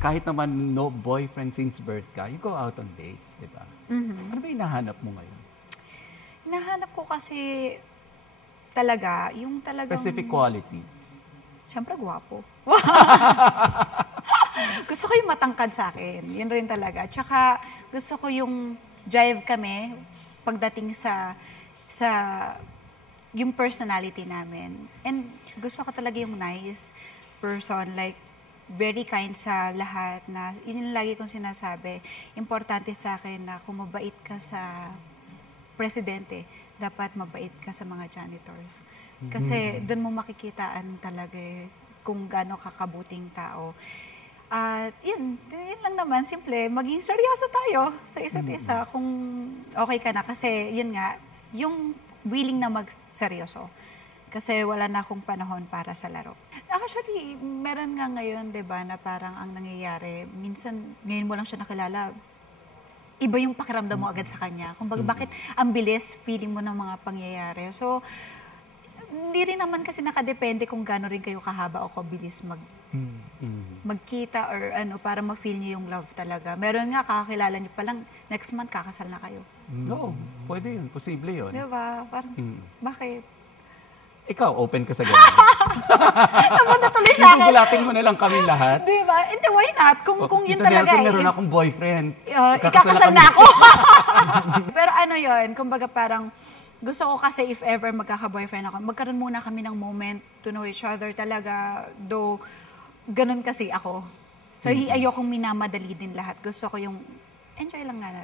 kahit naman no boyfriend since birth ka, you go out on dates, di ba? Ano ba hinahanap mo ngayon? Hinahanap ko kasi talaga, yung talagang... Specific qualities. Siyempre, gwapo. Gusto ko yung matangkad sa akin. Yun rin talaga. Tsaka gusto ko yung drive kami pagdating sa yung personality namin. And gusto ko talaga yung nice person, like very kind sa lahat na, yun yung lagi kong sinasabi, importante sa akin na kung mabait ka sa presidente, dapat mabait ka sa mga janitors. Kasi doon mo makikitaan talaga kung gaano kakabuting tao. At yun lang naman, simple, maging seryoso tayo sa isa't isa kung okay ka na. Kasi yun nga, yung willing na magseryoso. Kasi wala na akong panahon para sa laro. Actually, meron nga ngayon, di ba, na parang ang nangyayari, minsan, ngayon mo lang siya nakilala, iba yung pakiramdam mo agad sa kanya. Kung bakit ang bilis feeling mo ng mga pangyayari. So, hindi rin naman kasi nakadepende kung gaano rin kayo kahaba o kabilis magkita or ano, para ma-feel niyo yung love talaga. Meron nga, kakakilala niyo pa lang, next month kakasal na kayo. No, pwede yun. Posible yun. Di ba? Parang, bakit? Ikaw, open ka sa ganun. Napunta tuloy sa akin. Gugulatin mo na lang kami lahat. Di ba? Hindi, why not? Kung yun Tito talaga Nelson, meron akong boyfriend. Ikakasal na ako. Pero ano yun, kumbaga parang, gusto ko kasi if ever magkaka-boyfriend ako, magkaroon muna kami ng moment to know each other talaga. Though, ganun kasi ako. So, ayokong minamadali din lahat. Gusto ko yung enjoy lang nga